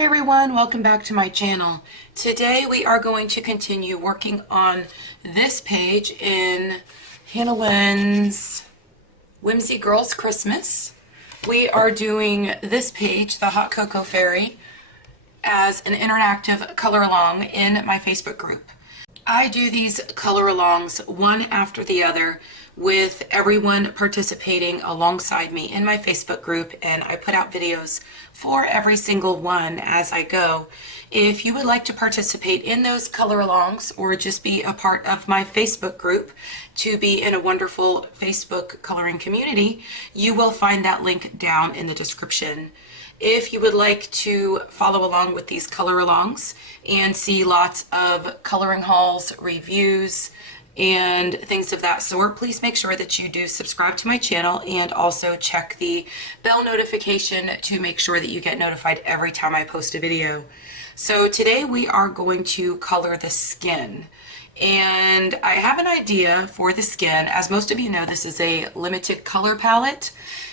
Hey everyone, welcome back to my channel. Today we are going to continue working on this page in Hanna Lynn's Whimsy Girls Christmas. We are doing this page, the Hot Cocoa Fairy, as an interactive color along in my Facebook group. I do these color alongs one after the other with everyone participating alongside me in my Facebook group, and I put out videos for every single one as I go. If you would like to participate in those color alongs or just be a part of my Facebook group to be in a wonderful Facebook coloring community, you will find that link down in the description. If you would like to follow along with these color alongs and see lots of coloring hauls, reviews, and things of that sort, please make sure that you do subscribe to my channel and also check the bell notification to make sure that you get notified every time I post a video. So today we are going to color the skin. And I have an idea for the skin. As most of you know, this is a limited color palette.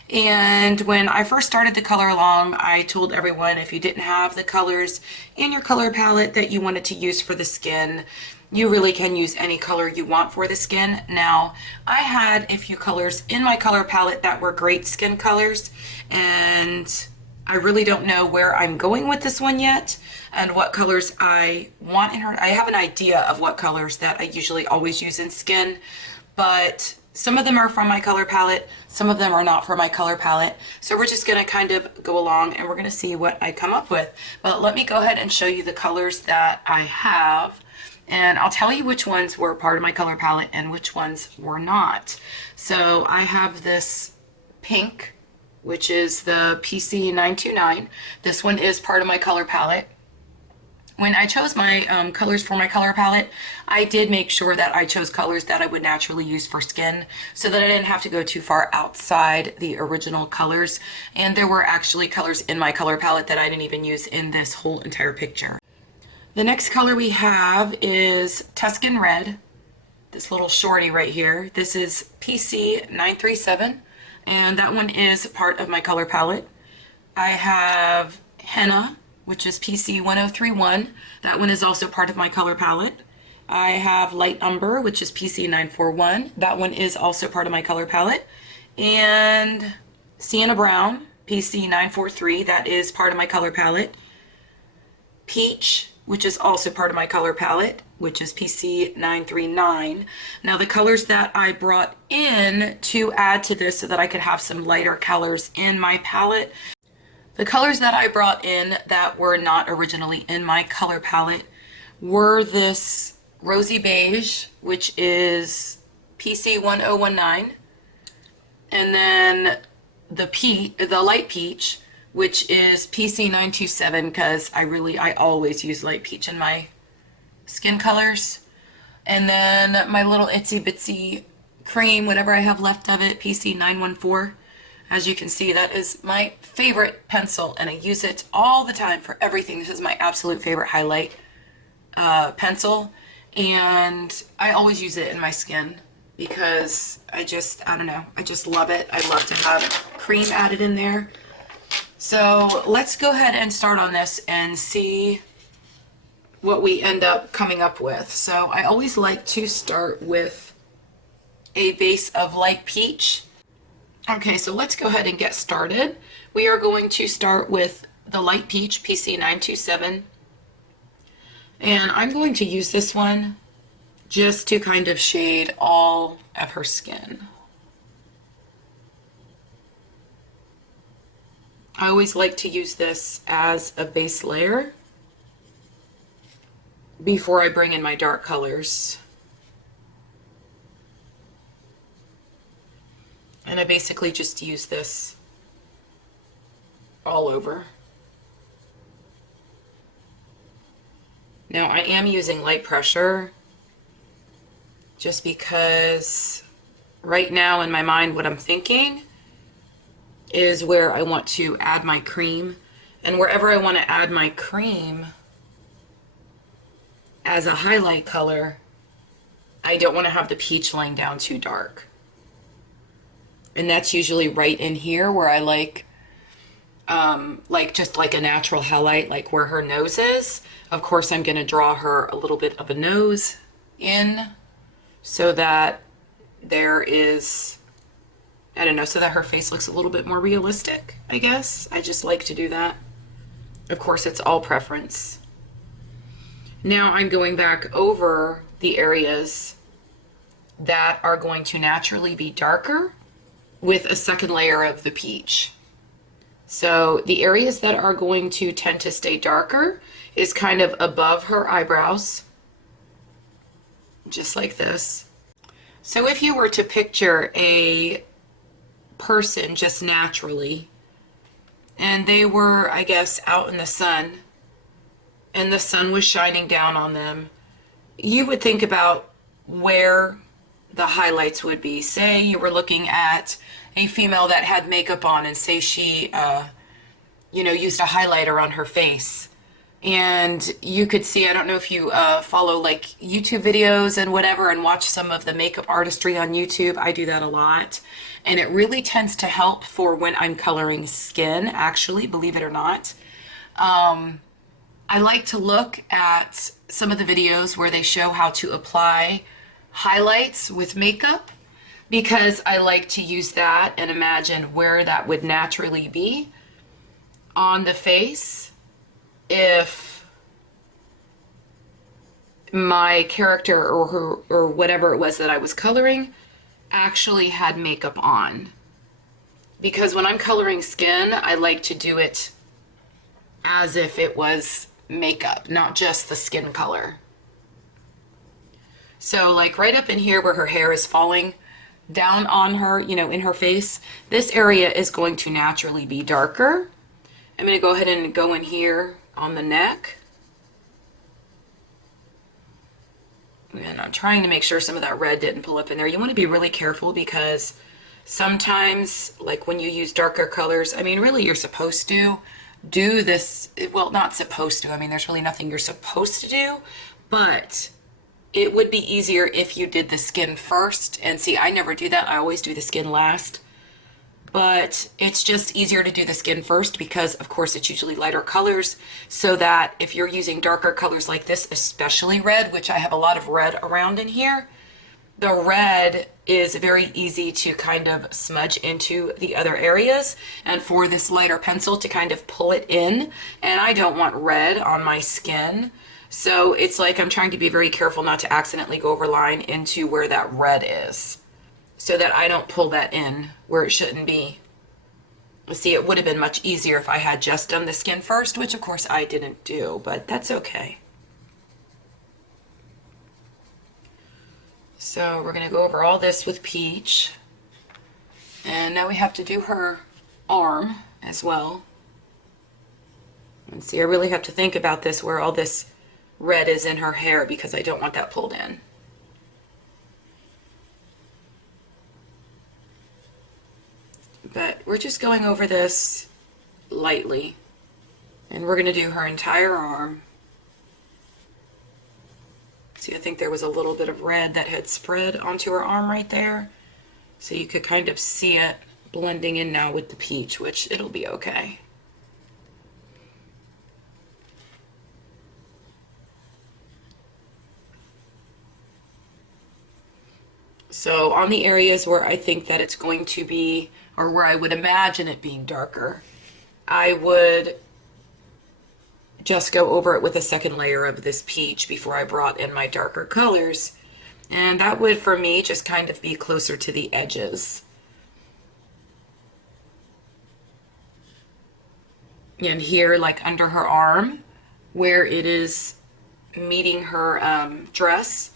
And when I first started the color along, I told everyone if you didn't have the colors in your color palette that you wanted to use for the skin, you really can use any color you want for the skin. Now, I had a few colors in my color palette that were great skin colors, and I really don't know where I'm going with this one yet and what colors I want in her. I have an idea of what colors that I usually always use in skin, but some of them are from my color palette, some of them are not from my color palette. So we're just gonna kind of go along and we're gonna see what I come up with. But let me go ahead and show you the colors that I have, and I'll tell you which ones were part of my color palette and which ones were not. So I have this pink, which is the PC 929. This one is part of my color palette. When I chose my colors for my color palette, I did make sure that I chose colors that I would naturally use for skin so that I didn't have to go too far outside the original colors. And there were actually colors in my color palette that I didn't even use in this whole entire picture. The next color we have is Tuscan Red, this little shorty right here. This is PC 937, and that one is part of my color palette. I have Hanna, which is PC 1031. That one is also part of my color palette. I have Light Umber, which is PC 941. That one is also part of my color palette. And Sienna Brown, PC 943. That is part of my color palette. Peach, which is also part of my color palette, which is PC 939. Now the colors that I brought in to add to this so that I could have some lighter colors in my palette, the colors that I brought in that were not originally in my color palette were this rosy beige, which is PC 1019, and then the light peach, which is PC 927, because I always use light peach in my skin colors. And then my little itsy bitsy cream, whatever I have left of it, PC 914. As you can see, that is my favorite pencil, and I use it all the time for everything. This is my absolute favorite highlight pencil, and I always use it in my skin because I don't know, I just love it. I love to have cream added in there. So let's go ahead and start on this and see what we end up coming up with. So I always like to start with a base of light peach. Okay, so let's go ahead and get started. We are going to start with the light peach, PC 927. And I'm going to use this one just to kind of shade all of her skin. I always like to use this as a base layer before I bring in my dark colors. And I basically just use this all over. Now I am using light pressure just because right now in my mind what I'm thinking is where I want to add my cream. And wherever I want to add my cream as a highlight color, I don't want to have the peach laying down too dark. And that's usually right in here where I like like just like a natural highlight, like where her nose is. Of course, I'm going to draw her a little bit of a nose in so that there is, I don't know, so that her face looks a little bit more realistic, I guess. I just like to do that. Of course, it's all preference. Now I'm going back over the areas that are going to naturally be darker with a second layer of the peach. So the areas that are going to tend to stay darker is kind of above her eyebrows, just like this. So if you were to picture a person just naturally, and they were, I guess, out in the sun, and the sun was shining down on them, you would think about where the highlights would be. Say you were looking at a female that had makeup on, and say she, used a highlighter on her face. And you could see, I don't know if you follow like YouTube videos and whatever and watch some of the makeup artistry on YouTube. I do that a lot. And it really tends to help for when I'm coloring skin, actually, believe it or not. I like to look at some of the videos where they show how to apply highlights with makeup, because I like to use that and imagine where that would naturally be on the face if my character or whatever it was that I was coloring actually had makeup on. Because when I'm coloring skin, I like to do it as if it was makeup, not just the skin color. So like right up in here where her hair is falling down on her, in her face, this area is going to naturally be darker. I'm going to go ahead and go in here on the neck. And I'm trying to make sure some of that red didn't pull up in there. You want to be really careful because sometimes, like when you use darker colors, I mean, really you're supposed to do this, well, not supposed to, I mean, there's really nothing you're supposed to do, but it would be easier if you did the skin first. And see, I never do that. I always do the skin last. But it's just easier to do the skin first because, of course, it's usually lighter colors, so that if you're using darker colors like this, especially red, which I have a lot of red around in here, the red is very easy to kind of smudge into the other areas, and for this lighter pencil to kind of pull it in, and I don't want red on my skin. So it's like I'm trying to be very careful not to accidentally go over line into where that red is, so that I don't pull that in where it shouldn't be. See, it would have been much easier if I had just done the skin first, which of course I didn't do, but that's okay. So we're going to go over all this with peach. And now we have to do her arm as well. And see, I really have to think about this, where all this red is in her hair, because I don't want that pulled in. But we're just going over this lightly, and we're going to do her entire arm. See, I think there was a little bit of red that had spread onto her arm right there, so you could kind of see it blending in now with the peach, which it'll be okay. So on the areas where I think that it's going to be, or where I would imagine it being darker, I would just go over it with a second layer of this peach before I brought in my darker colors. And that would, for me, just kind of be closer to the edges. And here, like under her arm, where it is meeting her dress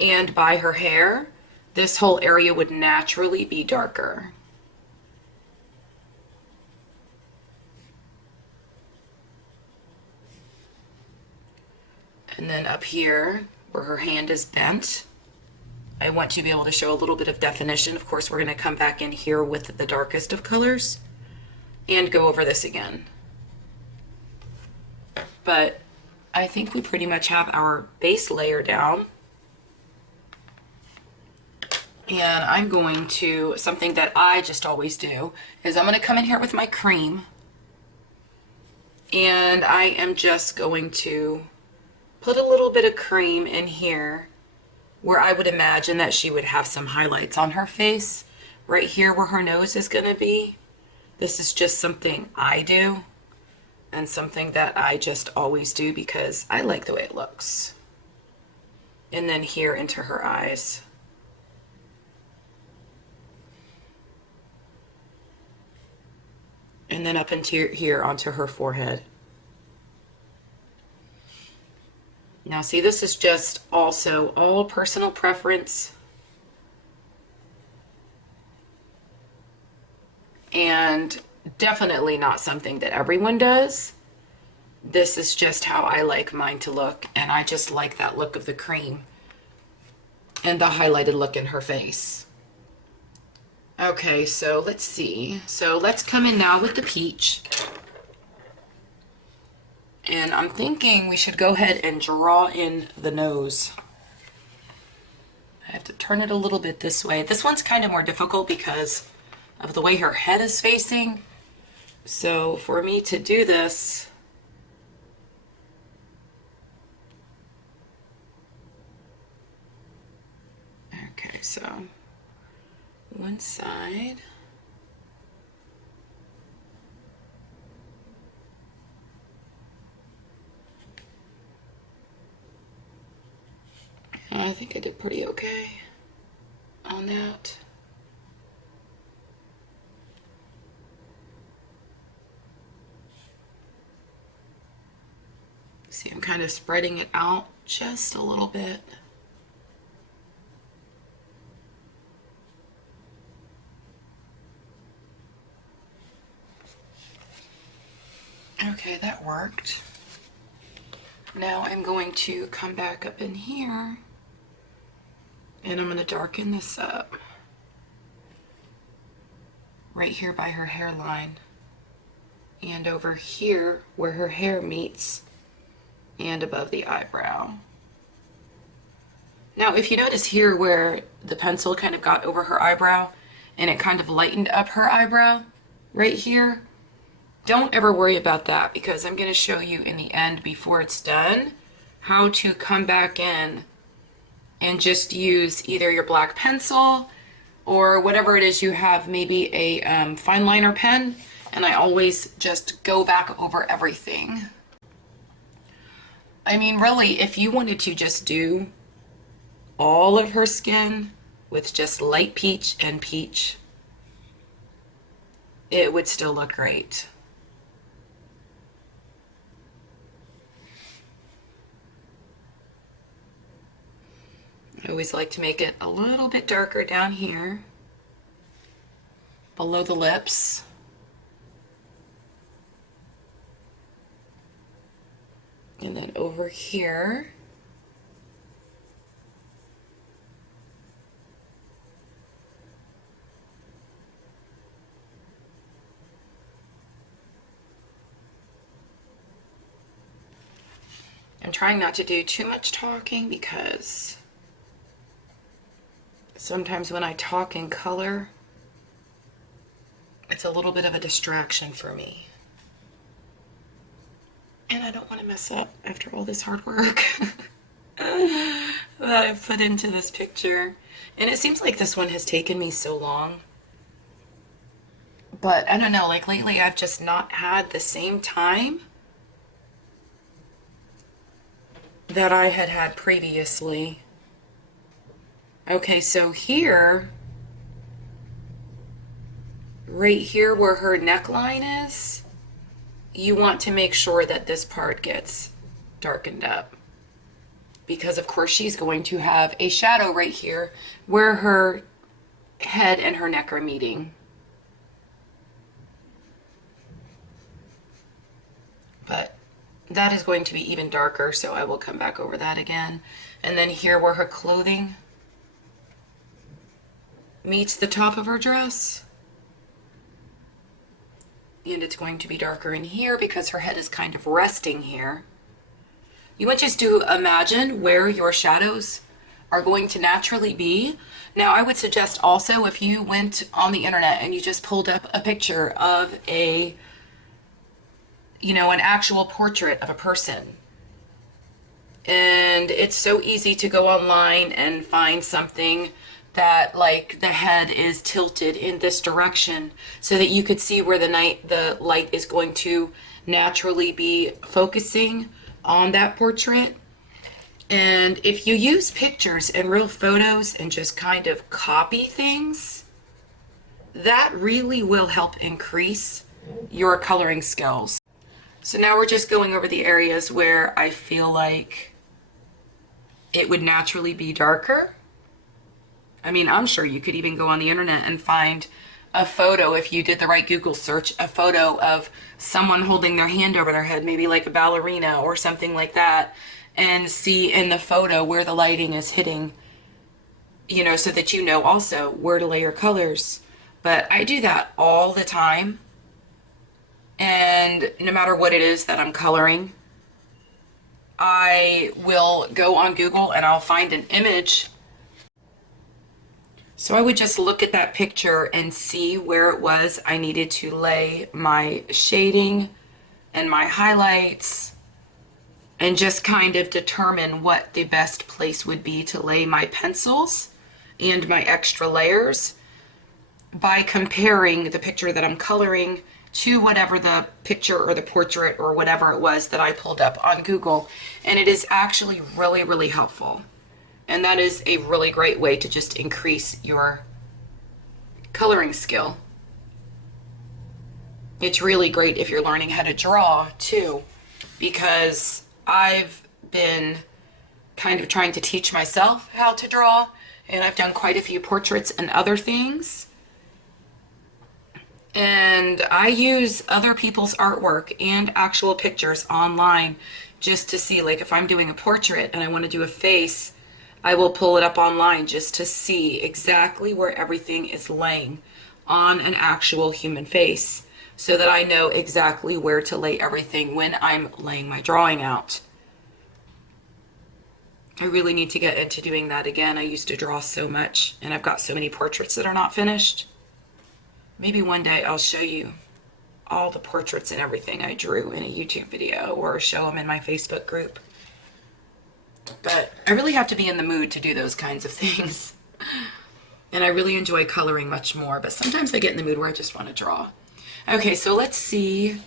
and by her hair, this whole area would naturally be darker. And then up here, where her hand is bent, I want to be able to show a little bit of definition. Of course, we're going to come back in here with the darkest of colors and go over this again. But I think we pretty much have our base layer down. And I'm going to, something that I just always do, is I'm going to come in here with my cream, And I am just going to put a little bit of cream in here where I would imagine that she would have some highlights on her face. Right here where her nose is going to be. This is just something I do and something that I just always do because I like the way it looks. And then here into her eyes. And then up into here onto her forehead. Now see, this is just also all personal preference. And definitely not something that everyone does. This is just how I like mine to look, and I just like that look of the cream and the highlighted look in her face. Okay, so let's see. So let's come in now with the peach. And I'm thinking we should go ahead and draw in the nose. I have to turn it a little bit this way. This one's kind of more difficult because of the way her head is facing. So for me to do this, okay, so one side. I think I did pretty okay on that. See, I'm kind of spreading it out just a little bit. Okay, that worked. Now I'm going to come back up in here and I'm going to darken this up right here by her hairline and over here where her hair meets and above the eyebrow. Now if you notice here where the pencil kind of got over her eyebrow and it kind of lightened up her eyebrow right here, don't ever worry about that because I'm going to show you in the end before it's done how to come back in and just use either your black pencil or whatever it is you have, maybe a fine liner pen, and I always just go back over everything. I mean, really, if you wanted to just do all of her skin with just light peach and peach, it would still look great. I always like to make it a little bit darker down here, below the lips. And then over here. I'm trying not to do too much talking because sometimes when I talk in color, it's a little bit of a distraction for me. And I don't want to mess up after all this hard work that I've put into this picture. And it seems like this one has taken me so long. But I don't know, like lately I've just not had the same time that I had had previously. Okay, so here, right here where her neckline is, you want to make sure that this part gets darkened up. Because of course she's going to have a shadow right here where her head and her neck are meeting. But that is going to be even darker, so I will come back over that again. And then here where her clothing meets the top of her dress. And it's going to be darker in here because her head is kind of resting here. You want just to imagine where your shadows are going to naturally be. Now I would suggest also if you went on the internet and you just pulled up a picture of a you know, an actual portrait of a person. And it's so easy to go online and find something that like the head is tilted in this direction so that you could see where the light is going to naturally be focusing on that portrait. And if you use pictures and real photos and just kind of copy things, that really will help increase your coloring skills. So now we're just going over the areas where I feel like it would naturally be darker. I mean, I'm sure you could even go on the internet and find a photo, if you did the right Google search, a photo of someone holding their hand over their head, maybe like a ballerina or something like that, and see in the photo where the lighting is hitting, you know, so that you know also where to lay your colors. But I do that all the time. And no matter what it is that I'm coloring, I will go on Google and I'll find an image. So I would just look at that picture and see where it was I needed to lay my shading and my highlights, and just kind of determine what the best place would be to lay my pencils and my extra layers by comparing the picture that I'm coloring to whatever the picture or the portrait or whatever it was that I pulled up on Google. And it is actually really, really helpful. And that is a really great way to just increase your coloring skill. It's really great if you're learning how to draw too, because I've been kind of trying to teach myself how to draw, and I've done quite a few portraits and other things. And I use other people's artwork and actual pictures online just to see, like if I'm doing a portrait and I want to do a face, I will pull it up online just to see exactly where everything is laying on an actual human face, so that I know exactly where to lay everything when I'm laying my drawing out. I really need to get into doing that again. I used to draw so much, and I've got so many portraits that are not finished. Maybe one day I'll show you all the portraits and everything I drew in a YouTube video, or show them in my Facebook group. But I really have to be in the mood to do those kinds of things. And I really enjoy coloring much more, but sometimes I get in the mood where I just want to draw. Okay, so let's see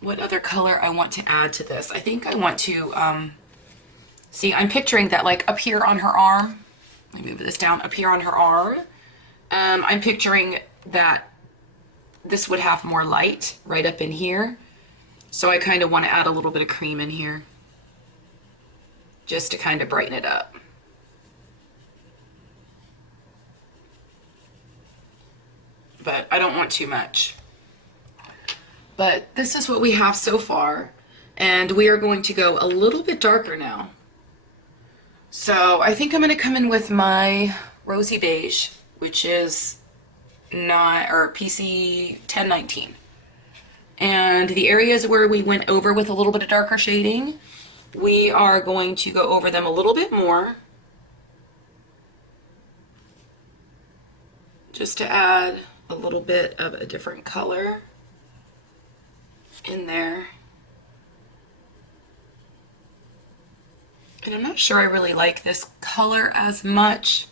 what other color I want to add to this. I think I want to, see, I'm picturing that like up here on her arm. Let me move this down. Up here on her arm, I'm picturing that this would have more light right up in here. So I kind of want to add a little bit of cream in here just to kind of brighten it up. But I don't want too much. But this is what we have so far, and we are going to go a little bit darker now. So I think I'm going to come in with my rosy beige, which is PC 1019. And the areas where we went over with a little bit of darker shading, we are going to go over them a little bit more, just to add a little bit of a different color in there. And I'm not sure I really like this color as much,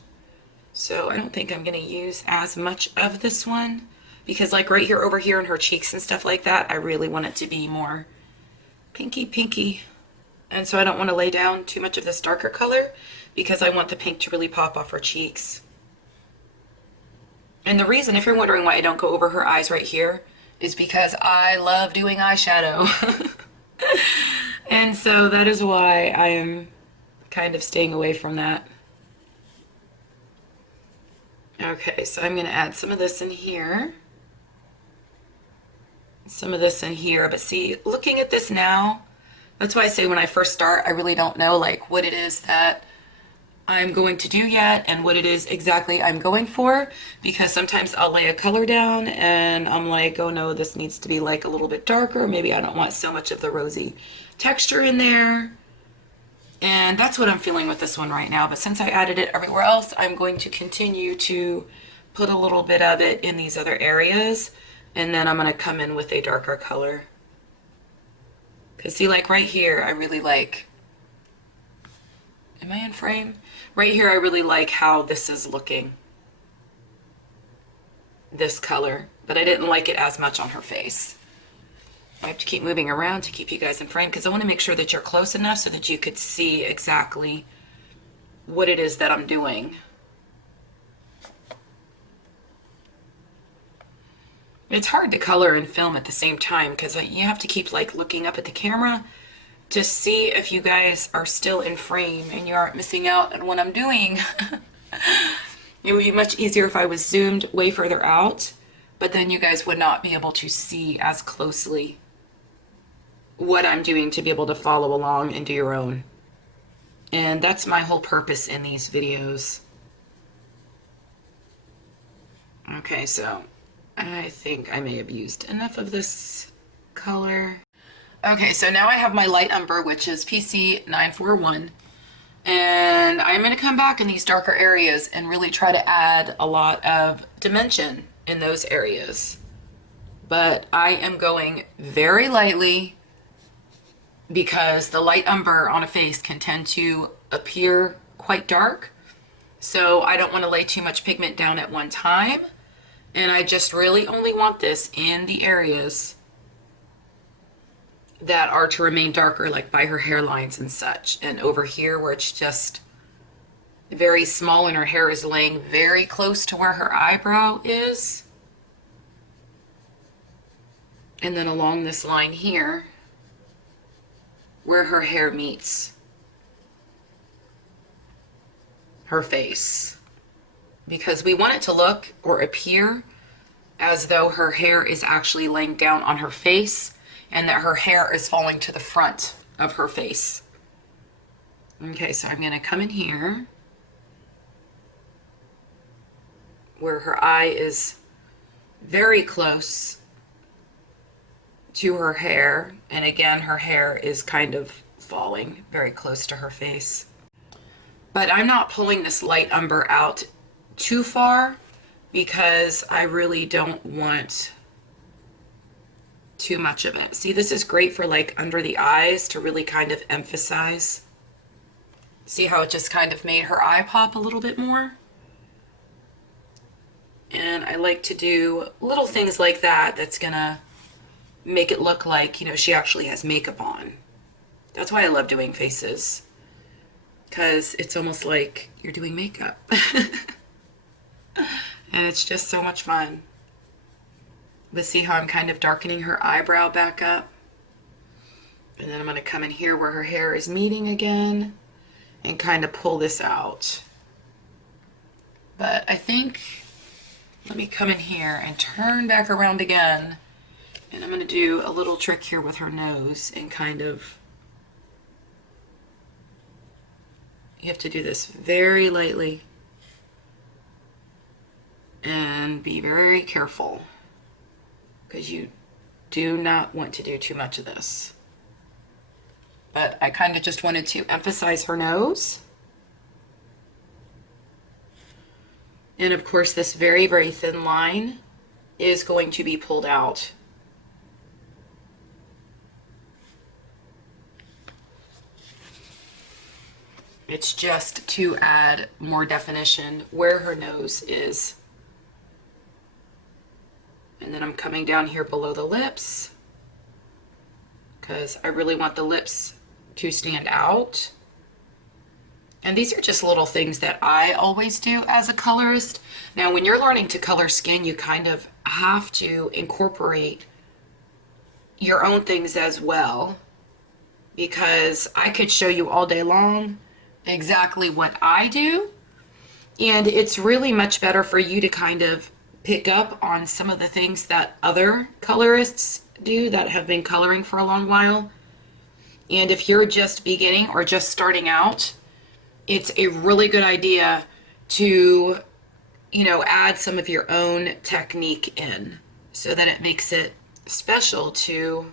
so I don't think I'm going to use as much of this one, because like right here over here in her cheeks and stuff like that, I really want it to be more pinky. And so I don't want to lay down too much of this darker color, because I want the pink to really pop off her cheeks. And the reason, if you're wondering why I don't go over her eyes right here, is because I love doing eyeshadow. And so that is why I am kind of staying away from that. Okay, so I'm going to add some of this in here. Some of this in here. But see, looking at this now, that's why I say when I first start, I really don't know like what it is that I'm going to do yet and what it is exactly I'm going for, because sometimes I'll lay a color down and I'm like, oh no, this needs to be like a little bit darker. Maybe I don't want so much of the rosy texture in there. And that's what I'm feeling with this one right now. But since I added it everywhere else, I'm going to continue to put a little bit of it in these other areas. And then I'm going to come in with a darker color Because see, like right here, I really like, am I in frame? Right here, I really like how this is looking, this color, but I didn't like it as much on her face. I have to keep moving around to keep you guys in frame because I want to make sure that you're close enough so that you could see exactly what it is that I'm doing. It's hard to color and film at the same time because you have to keep like looking up at the camera to see if you guys are still in frame and you aren't missing out on what I'm doing. It would be much easier if I was zoomed way further out, but then you guys would not be able to see as closely what I'm doing to be able to follow along and do your own. And that's my whole purpose in these videos. Okay, so I think I may have used enough of this color. Okay, so now I have my light umber, which is PC 941. And I'm going to come back in these darker areas and really try to add a lot of dimension in those areas. But I am going very lightly because the light umber on a face can tend to appear quite dark. So I don't want to lay too much pigment down at one time. And I just really only want this in the areas that are to remain darker, like by her hairlines and such. And over here where it's just very small and her hair is laying very close to where her eyebrow is. And then along this line here, where her hair meets her face. Because we want it to look or appear as though her hair is actually laying down on her face and that her hair is falling to the front of her face. Okay, so I'm going to come in here where her eye is very close to her hair, and again her hair is kind of falling very close to her face. But I'm not pulling this light umber out too far because I really don't want too much of it. See, this is great for like under the eyes to really kind of emphasize. See how it just kind of made her eye pop a little bit more? And I like to do little things like that that's gonna make it look like, you know, she actually has makeup on. That's why I love doing faces, because it's almost like you're doing makeup. And it's just so much fun. But see how I'm kind of darkening her eyebrow back up? And then I'm going to come in here where her hair is meeting again and kind of pull this out. But I think, let me come in here and turn back around again. And I'm going to do a little trick here with her nose and kind of, you have to do this very lightly and be very careful because you do not want to do too much of this. But I kind of just wanted to emphasize her nose. And of course this very, very thin line is going to be pulled out. It's just to add more definition where her nose is. And then I'm coming down here below the lips because I really want the lips to stand out. And these are just little things that I always do as a colorist. Now, when you're learning to color skin, you kind of have to incorporate your own things as well, because I could show you all day long exactly what I do. And it's really much better for you to kind of pick up on some of the things that other colorists do that have been coloring for a long while. And if you're just beginning or just starting out, it's a really good idea to, you know, add some of your own technique in so that it makes it special to,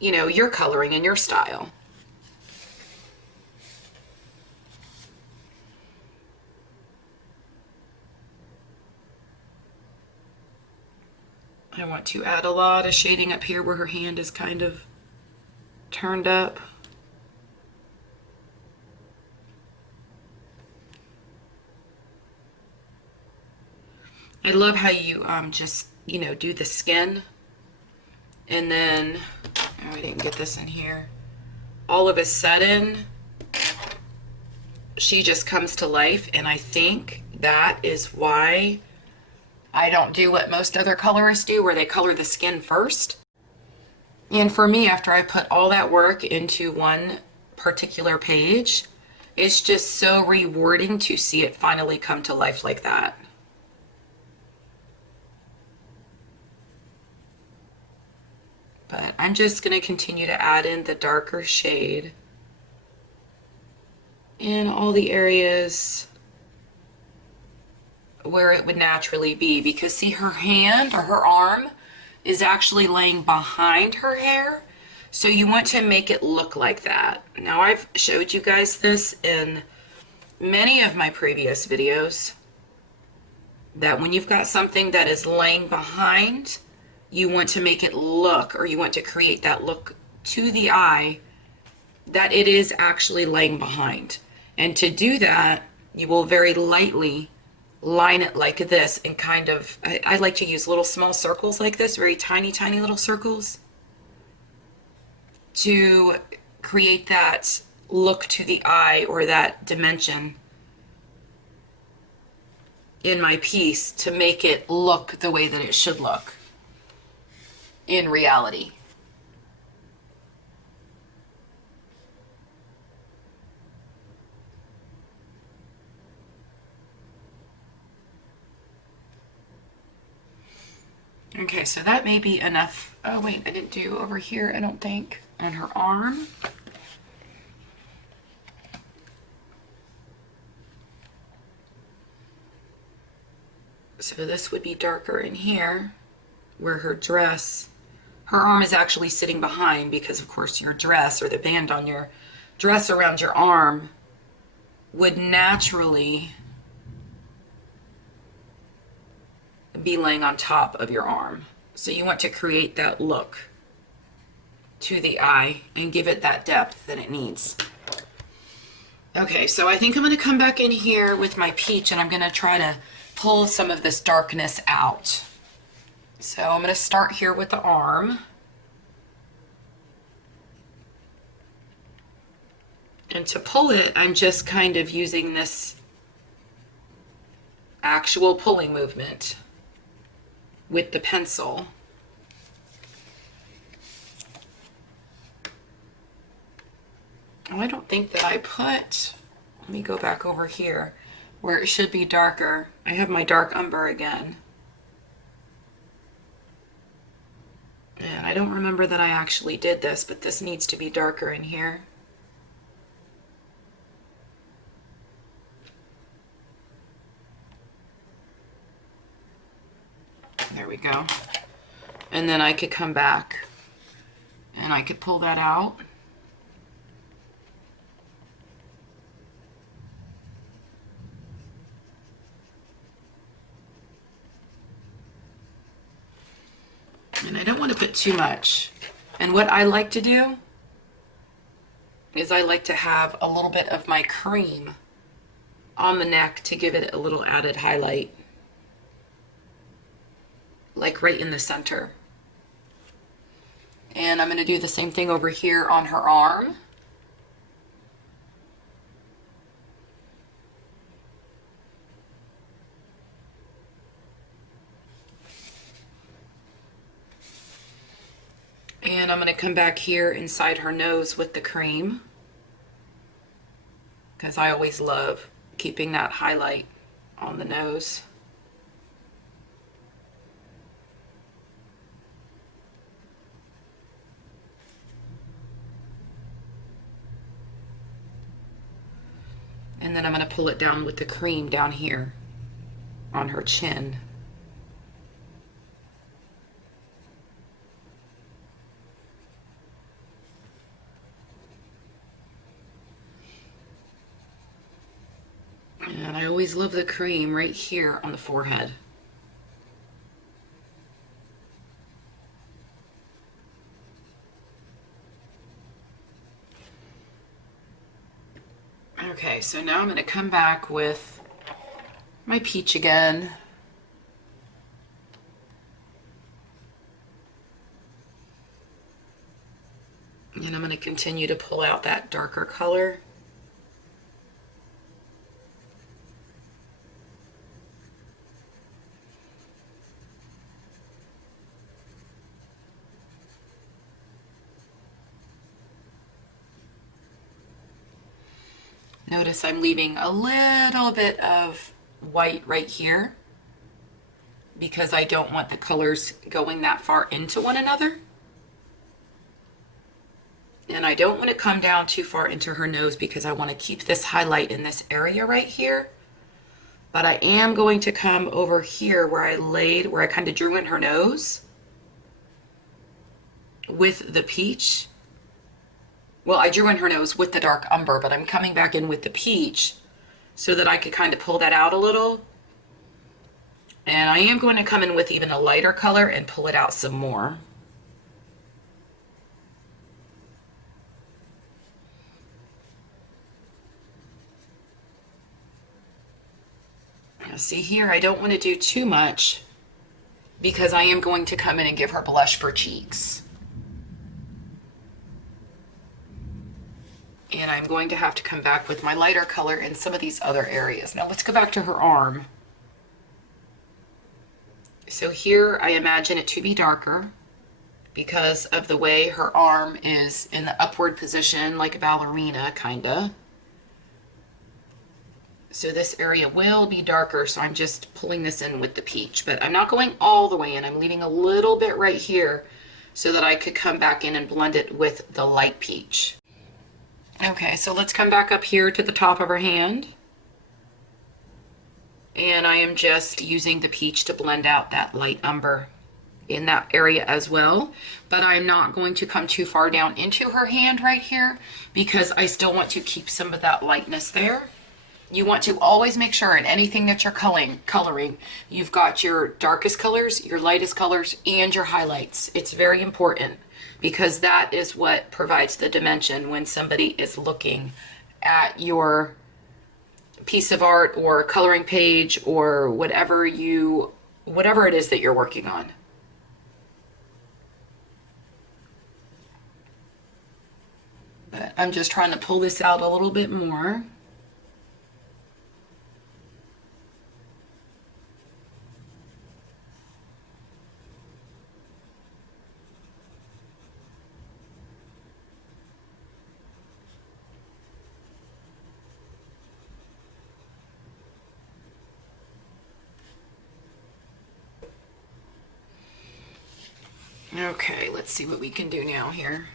you know, your coloring and your style. I want to add a lot of shading up here where her hand is kind of turned up. I love how you just, you know, do the skin, and then, oh, I didn't get this in here. All of a sudden, she just comes to life, and I think that is why I don't do what most other colorists do, where they color the skin first. And for me, after I put all that work into one particular page, it's just so rewarding to see it finally come to life like that. But I'm just going to continue to add in the darker shade in all the areas where it would naturally be, because see, her hand or her arm is actually laying behind her hair, so you want to make it look like that. Now, I've showed you guys this in many of my previous videos, that when you've got something that is laying behind, you want to make it look, or you want to create that look to the eye, that it is actually laying behind. And to do that, you will very lightly line it like this, and kind of, I like to use little small circles like this, very tiny, tiny little circles, to create that look to the eye, or that dimension in my piece, to make it look the way that it should look in reality. Okay, so that may be enough. Oh wait, I didn't do over here, I don't think, on her arm. So this would be darker in here, where her dress, her arm is actually sitting behind, because of course your dress, or the band on your dress around your arm, would naturally be laying on top of your arm. So you want to create that look to the eye and give it that depth that it needs. Okay, so I think I'm going to come back in here with my peach, and I'm going to try to pull some of this darkness out. So I'm going to start here with the arm. And to pull it, I'm just kind of using this actual pulling movement with the pencil. Oh, I don't think that I put, let me go back over here where it should be darker. I have my dark umber again. And I don't remember that I actually did this, but this needs to be darker in here. There we go. And then I could come back and I could pull that out. And I don't want to put too much. And what I like to do is I like to have a little bit of my cream on the neck to give it a little added highlight, like right in the center. And I'm going to do the same thing over here on her arm. And I'm going to come back here inside her nose with the cream, because I always love keeping that highlight on the nose. And then I'm going to pull it down with the cream down here on her chin. And I always love the cream right here on the forehead. Okay, so now I'm going to come back with my peach again. And I'm going to continue to pull out that darker color. Notice I'm leaving a little bit of white right here because I don't want the colors going that far into one another. And I don't want to come down too far into her nose because I want to keep this highlight in this area right here. But I am going to come over here where I kind of drew in her nose with the peach. Well, I drew in her nose with the dark umber, but I'm coming back in with the peach so that I could kind of pull that out a little. And I am going to come in with even a lighter color and pull it out some more. Now see here, I don't want to do too much because I am going to come in and give her blush for cheeks. And I'm going to have to come back with my lighter color in some of these other areas. Now let's go back to her arm. So here I imagine it to be darker because of the way her arm is in the upward position, like a ballerina, kinda. So this area will be darker, so I'm just pulling this in with the peach, but I'm not going all the way in. I'm leaving a little bit right here so that I could come back in and blend it with the light peach. Okay, so let's come back up here to the top of her hand. And I am just using the peach to blend out that light umber in that area as well. But I'm not going to come too far down into her hand right here because I still want to keep some of that lightness there. You want to always make sure in anything that you're coloring, you've got your darkest colors, your lightest colors, and your highlights. It's very important because that is what provides the dimension when somebody is looking at your piece of art or coloring page or whatever it is that you're working on. But I'm just trying to pull this out a little bit more. Okay, let's see what we can do now here.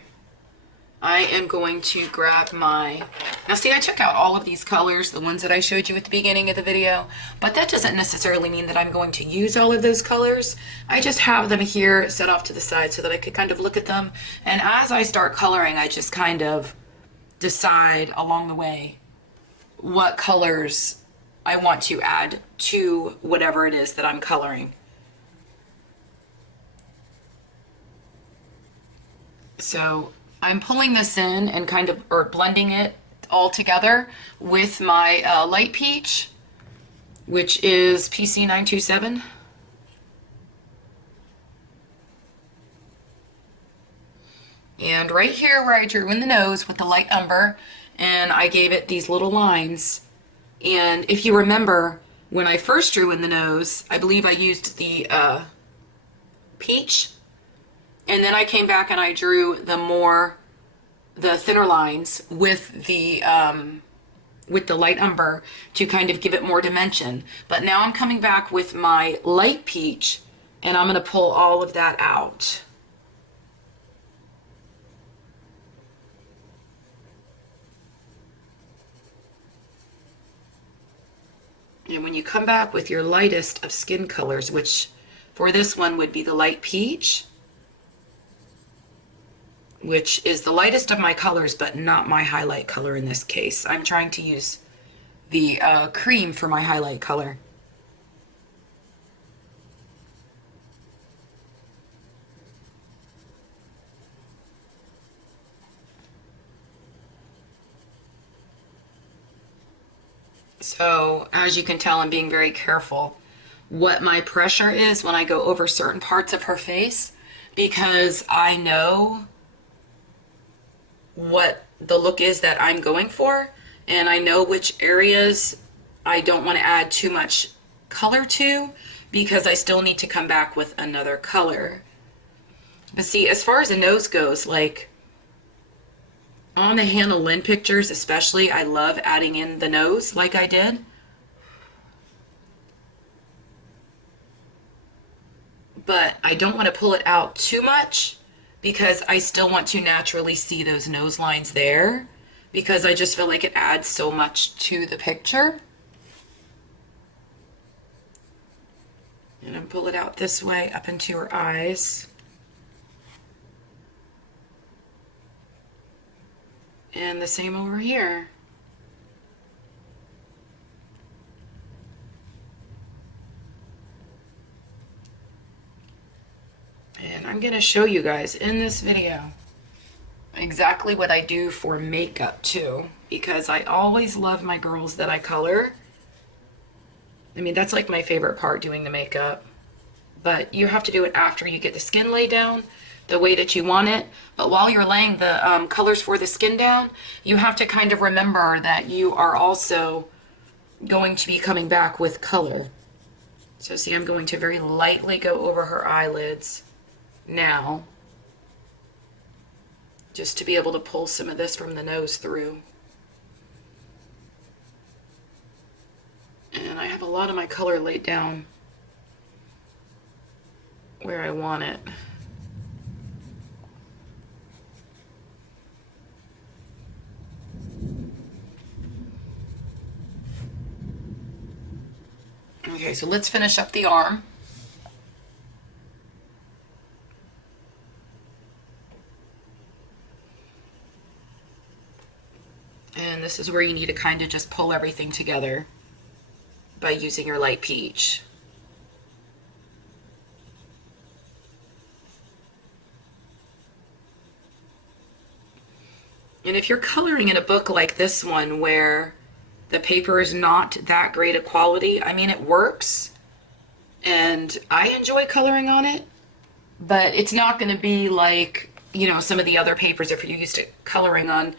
I am going to grab my, now see I took out all of these colors, the ones that I showed you at the beginning of the video, but that doesn't necessarily mean that I'm going to use all of those colors. I just have them here set off to the side so that I could kind of look at them, and as I start coloring I just kind of decide along the way what colors I want to add to whatever it is that I'm coloring. So I'm pulling this in and kind of, or blending it all together with my light peach, which is PC 927. And right here where I drew in the nose with the light umber, and I gave it these little lines. And if you remember, when I first drew in the nose, I believe I used the peach. And then I came back and I drew the thinner lines with the light umber to kind of give it more dimension. But now I'm coming back with my light peach and I'm going to pull all of that out. And when you come back with your lightest of skin colors, which for this one would be the light peach, which is the lightest of my colors, but not my highlight color in this case. I'm trying to use the cream for my highlight color. So as you can tell, I'm being very careful what my pressure is when I go over certain parts of her face, because I know what the look is that I'm going for, and I know which areas I don't want to add too much color to, because I still need to come back with another color. But see, as far as the nose goes, like on the Hanna Lynn pictures especially, I love adding in the nose like I did. But I don't want to pull it out too much, because I still want to naturally see those nose lines there, because I just feel like it adds so much to the picture. And then pull it out this way up into her eyes. And the same over here. And I'm going to show you guys in this video exactly what I do for makeup too, because I always love my girls that I color. I mean, that's like my favorite part, doing the makeup. But you have to do it after you get the skin laid down the way that you want it. But while you're laying the colors for the skin down, you have to kind of remember that you are also going to be coming back with color. So see, I'm going to very lightly go over her eyelids now, just to be able to pull some of this from the nose through. And I have a lot of my color laid down where I want it. Okay, so let's finish up the arm. And this is where you need to kind of just pull everything together by using your light peach. And if you're coloring in a book like this one, where the paper is not that great a quality, I mean, it works and I enjoy coloring on it, but it's not going to be like, you know, some of the other papers if you're used to coloring on,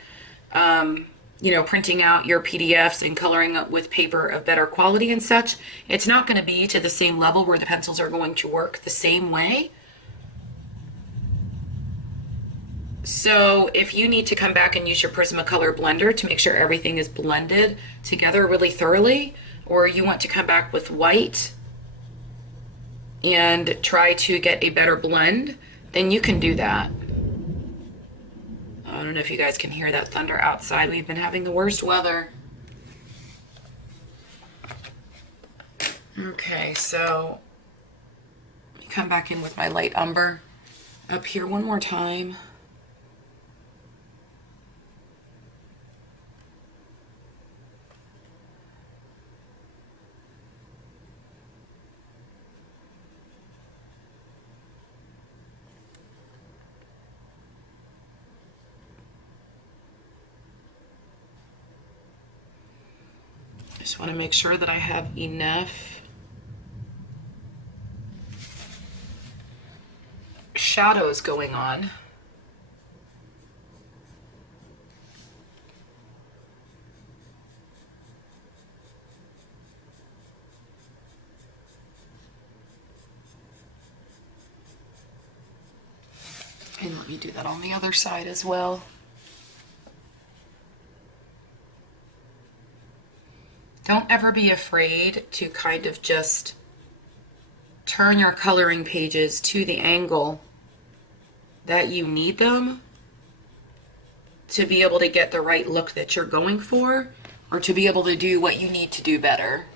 you know, printing out your PDFs and coloring up with paper of better quality and such. It's not going to be to the same level where the pencils are going to work the same way. So if you need to come back and use your Prismacolor blender to make sure everything is blended together really thoroughly, or you want to come back with white and try to get a better blend, then you can do that. I don't know if you guys can hear that thunder outside. We've been having the worst weather. Okay, so let me come back in with my light umber up here one more time. Just want to make sure that I have enough shadows going on. And let me do that on the other side as well. Don't ever be afraid to kind of just turn your coloring pages to the angle that you need them to be able to get the right look that you're going for, or to be able to do what you need to do better.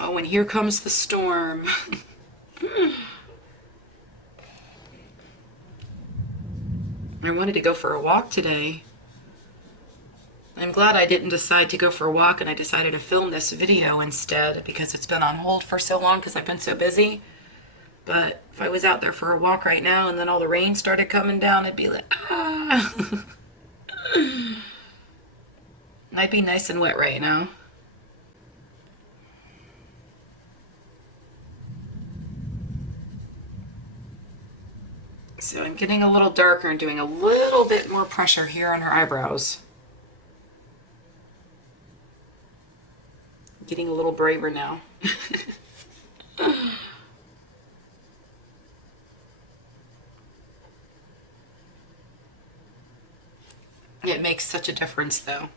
Oh, and here comes the storm. I wanted to go for a walk today. I'm glad I didn't decide to go for a walk and I decided to film this video instead, because it's been on hold for so long because I've been so busy. But if I was out there for a walk right now and then all the rain started coming down, I'd be like, ah. Might be nice and wet right now. So I'm getting a little darker and doing a little bit more pressure here on her eyebrows. Getting a little braver now. It makes such a difference though.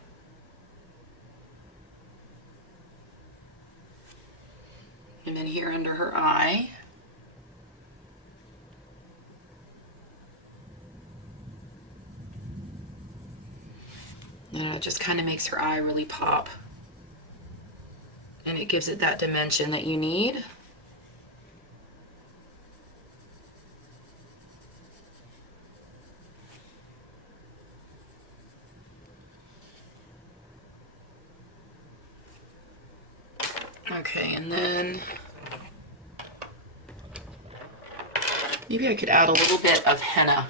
And then here under her eye. You know, it just kind of makes her eye really pop. And it gives it that dimension that you need. Okay, and then maybe I could add a little bit of henna.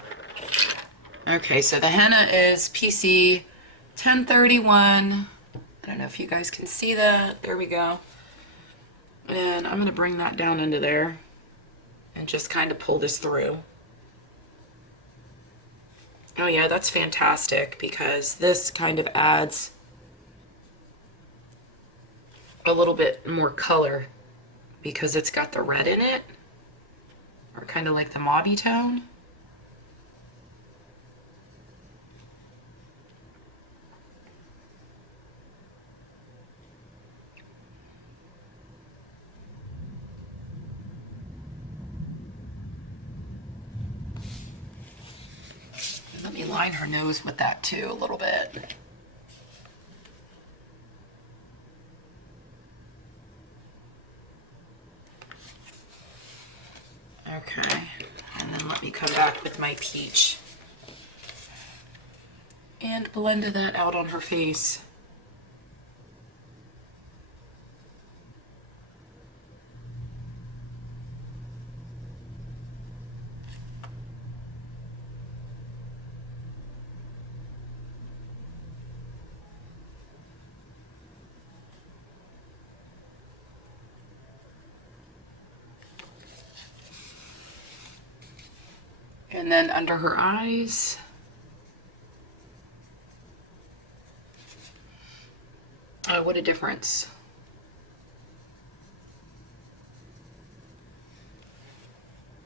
Okay, so the henna is PC 1031. I don't know if you guys can see that. There we go. And I'm going to bring that down into there and just kind of pull this through. Oh yeah, that's fantastic because this kind of adds a little bit more color because it's got the red in it, or kind of like the mauvey tone. Let me line her nose with that too a little bit. Okay, and then let me come back with my peach and blend that out on her face. And then under her eyes. Oh, what a difference.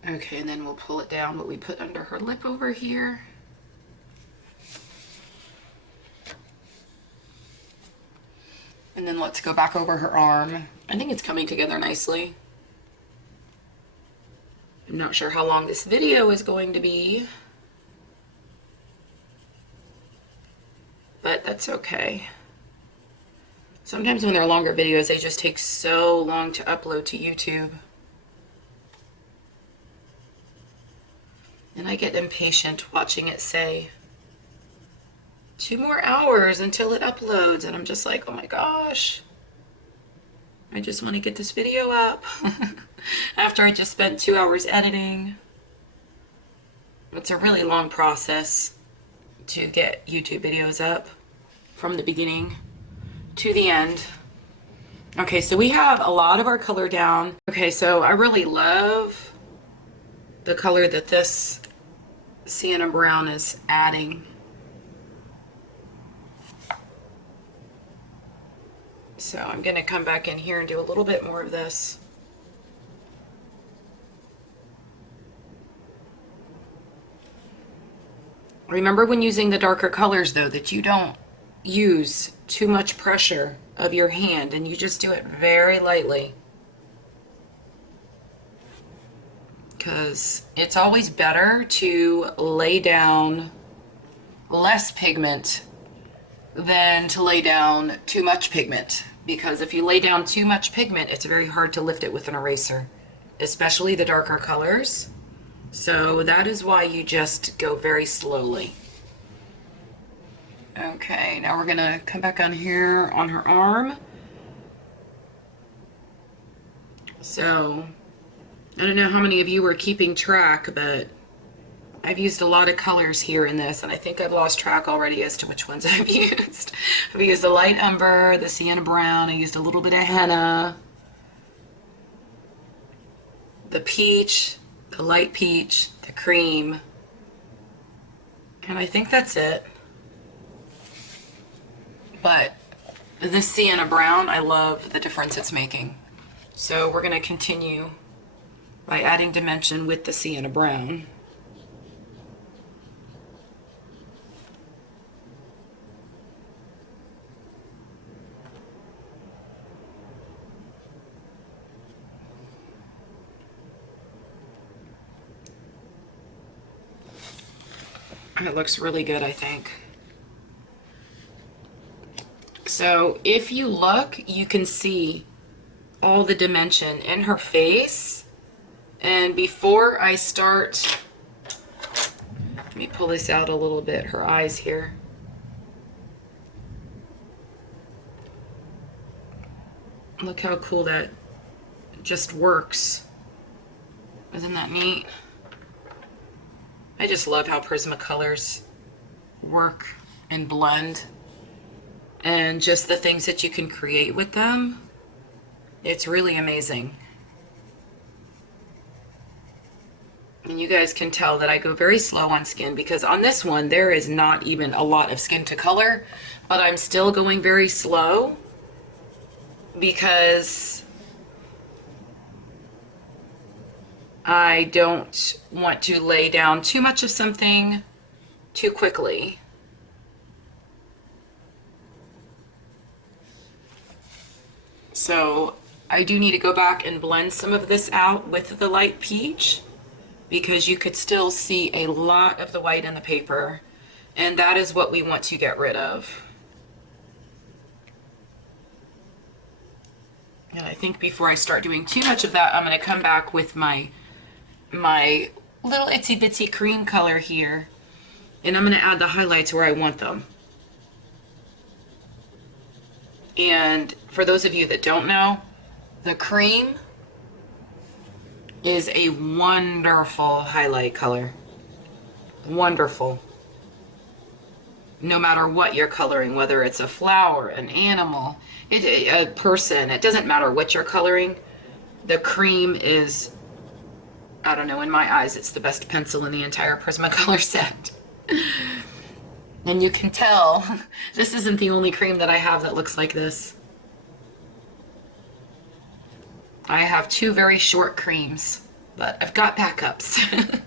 Okay, and then we'll pull it down, what we put under her lip over here. And then let's go back over her arm. I think it's coming together nicely. I'm not sure how long this video is going to be, but that's okay. Sometimes when they're longer videos, they just take so long to upload to YouTube. And I get impatient watching it say 2 more hours until it uploads, and I'm just like, oh my gosh. I just want to get this video up after I just spent 2 hours editing. It's a really long process to get YouTube videos up from the beginning to the end. Okay, so we have a lot of our color down. Okay, so I really love the color that this sienna brown is adding. So I'm going to come back in here and do a little bit more of this. Remember when using the darker colors though, that you don't use too much pressure of your hand and you just do it very lightly. Because it's always better to lay down less pigment than to lay down too much pigment. Because if you lay down too much pigment, it's very hard to lift it with an eraser, especially the darker colors. So that is why you just go very slowly. Okay, now we're gonna come back on here on her arm. So I don't know how many of you were keeping track, but I've used a lot of colors here in this, and I think I've lost track already as to which ones I've used. I've used the light umber, the sienna brown, I used a little bit of henna, the peach, the light peach, the cream, and I think that's it. But this sienna brown, I love the difference it's making. So we're going to continue by adding dimension with the sienna brown. It looks really good, I think. So if you look, you can see all the dimension in her face. And before I start, let me pull this out a little bit, her eyes here. Look how cool that just works. Isn't that neat? I just love how Prismacolors work and blend, and just the things that you can create with them. It's really amazing. And you guys can tell that I go very slow on skin, because on this one there is not even a lot of skin to color, but I'm still going very slow because I don't want to lay down too much of something too quickly. So I do need to go back and blend some of this out with the light peach, because you could still see a lot of the white in the paper, and that is what we want to get rid of. And I think before I start doing too much of that, I'm going to come back with my little itsy bitsy cream color here, and I'm going to add the highlights where I want them. And for those of you that don't know, the cream is a wonderful highlight color. Wonderful. No matter what you're coloring, whether it's a flower, an animal, a person, it doesn't matter what you're coloring. The cream is, I don't know, in my eyes, it's the best pencil in the entire Prismacolor set. And you can tell, this isn't the only cream that I have that looks like this. I have two very short creams, but I've got backups.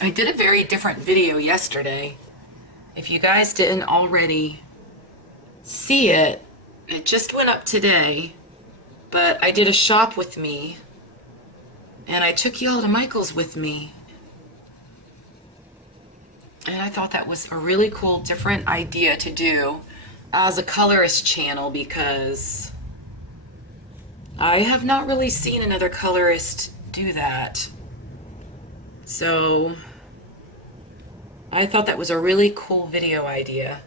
I did a very different video yesterday. If you guys didn't already see it, it just went up today, but I did a shop with me, and I took y'all to Michael's with me. And I thought that was a really cool, different idea to do as a colorist channel, because I have not really seen another colorist do that. So I thought that was a really cool video idea.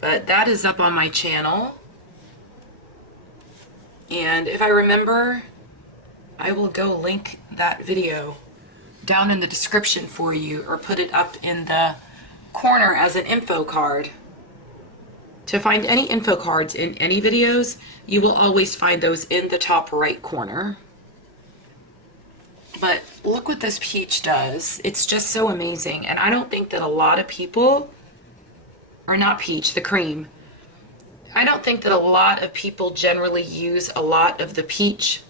But that is up on my channel. And if I remember, I will go link that video down in the description for you, or put it up in the corner as an info card. To find any info cards in any videos, you will always find those in the top right corner. But look what this peach does. It's just so amazing. And I don't think that a lot of people, or not peach, the cream, I don't think that a lot of people generally use a lot of the peach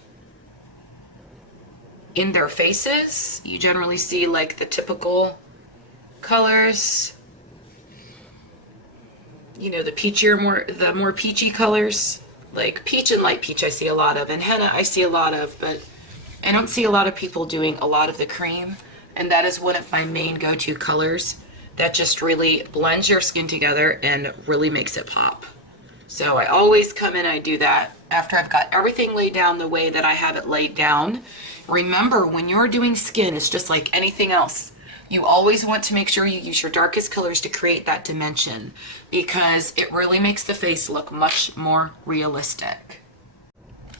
in their faces. You generally see like the typical colors, you know, the peachier, the more peachy colors, like peach and light peach I see a lot of, and henna I see a lot of, but I don't see a lot of people doing a lot of the cream. And that is one of my main go-to colors that just really blends your skin together and really makes it pop. So I always come in and I do that after I've got everything laid down the way that I have it laid down. Remember, when you're doing skin, it's just like anything else. You always want to make sure you use your darkest colors to create that dimension, because it really makes the face look much more realistic.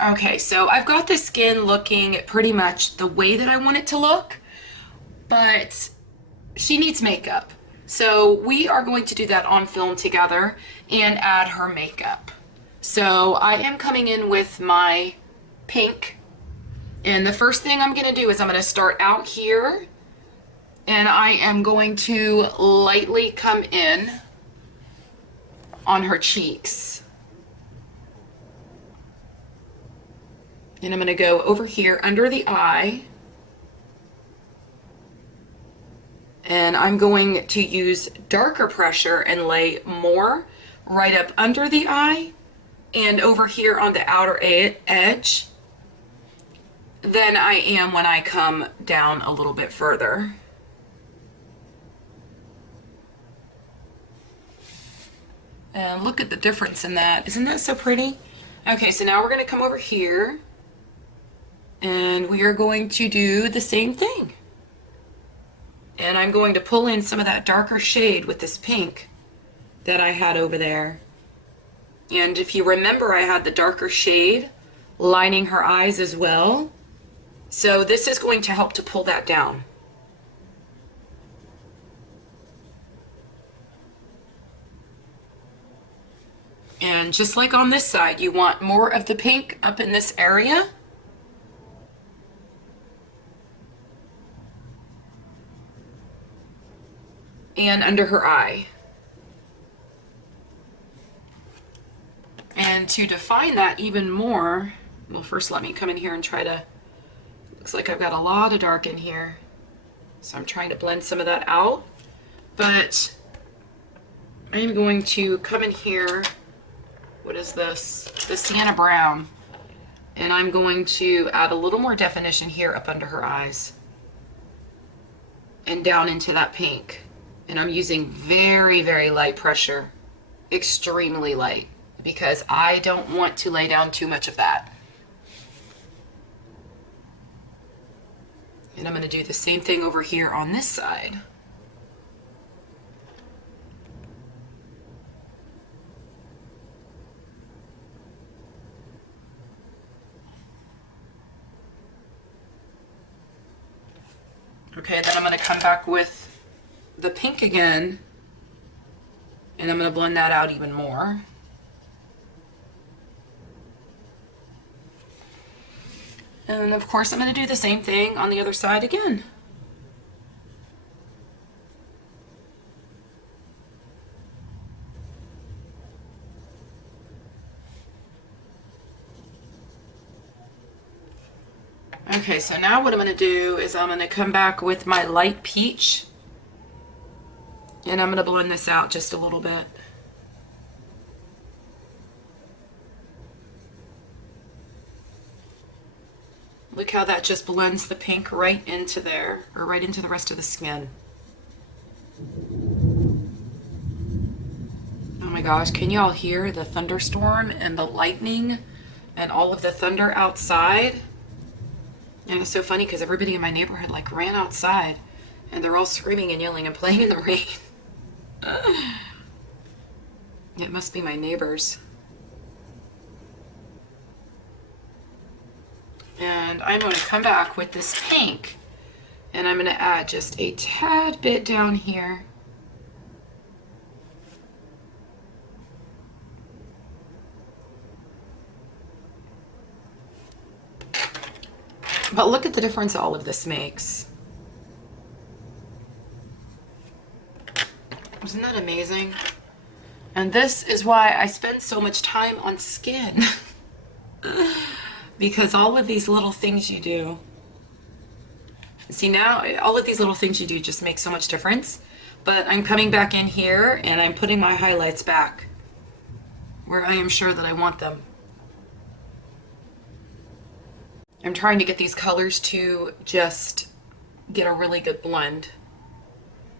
Okay, so I've got the skin looking pretty much the way that I want it to look, but she needs makeup. So we are going to do that on film together and add her makeup. So I am coming in with my pink, and the first thing I'm going to do is I'm going to start out here, and I am going to lightly come in on her cheeks. And I'm going to go over here under the eye. And I'm going to use darker pressure and lay more right up under the eye and over here on the outer edge than I am when I come down a little bit further. And look at the difference in that. Isn't that so pretty? Okay, so now we're going to come over here and we are going to do the same thing. And I'm going to pull in some of that darker shade with this pink that I had over there. And if you remember, I had the darker shade lining her eyes as well. So this is going to help to pull that down. And just like on this side, you want more of the pink up in this area. And under her eye. And to define that even more, well, first let me come in here and try to, looks like I've got a lot of dark in here. So I'm trying to blend some of that out. But I am going to come in here, what is this? The Sienna Brown. And I'm going to add a little more definition here up under her eyes. And down into that pink. And I'm using very, very light pressure, extremely light, because I don't want to lay down too much of that. And I'm going to do the same thing over here on this side. Okay, then I'm going to come back with the pink again, and I'm going to blend that out even more. And of course I'm going to do the same thing on the other side again. Okay, so now what I'm going to do is I'm going to come back with my light peach, and I'm going to blend this out just a little bit. Look how that just blends the pink right into there, or right into the rest of the skin. Oh my gosh, can you all hear the thunderstorm and the lightning and all of the thunder outside? And it's so funny because everybody in my neighborhood like ran outside and they're all screaming and yelling and playing in the rain. It must be my neighbors. And I'm going to come back with this pink and I'm going to add just a tad bit down here. But look at the difference all of this makes. Isn't that amazing? And this is why I spend so much time on skin. Because all of these little things you do. See, now all of these little things you do just make so much difference. But I'm coming back in here and I'm putting my highlights back where I am sure that I want them. I'm trying to get these colors to just get a really good blend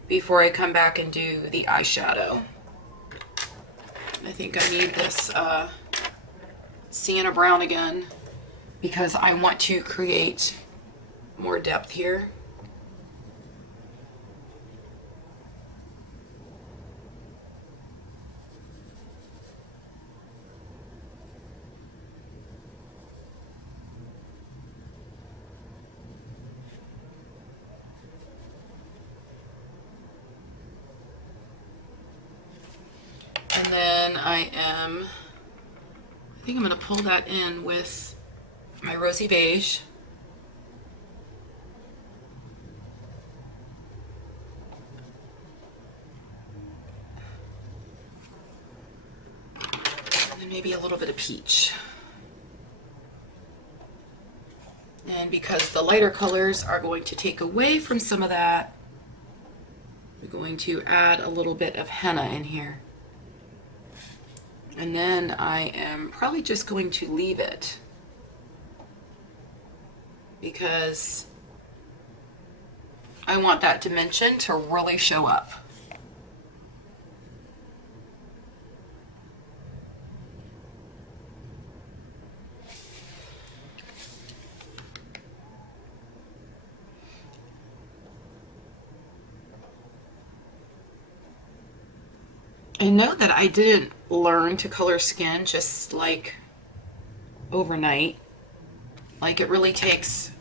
before I come back and do the eyeshadow. I think I need this Sienna Brown again because I want to create more depth here. then I think I'm going to pull that in with my rosy beige. And then maybe a little bit of peach. And because the lighter colors are going to take away from some of that, we're going to add a little bit of henna in here. And then I am probably just going to leave it because I want that dimension to really show up. I know that I didn't learn to color skin just like overnight. Like, it really takes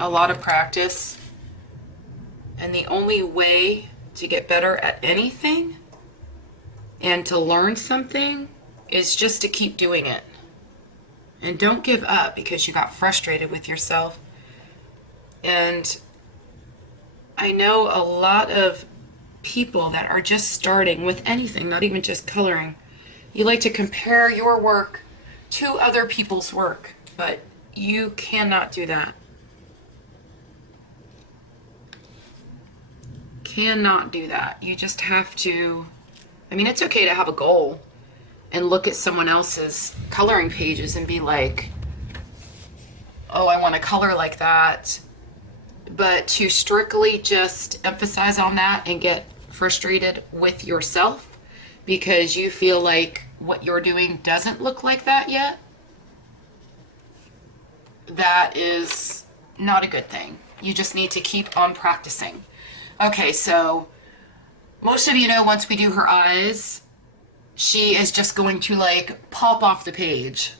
a lot of practice. And the only way to get better at anything and to learn something is just to keep doing it. And don't give up because you got frustrated with yourself. And I know a lot of people that are just starting with anything, not even just coloring. You like to compare your work to other people's work, but you cannot do that. Cannot do that. You just have to, I mean, it's okay to have a goal and look at someone else's coloring pages and be like, oh, I want to color like that. But to strictly just emphasize on that and get frustrated with yourself because you feel like what you're doing doesn't look like that yet, that is not a good thing. You just need to keep on practicing. Okay, so most of you know once we do her eyes, she is just going to like pop off the page.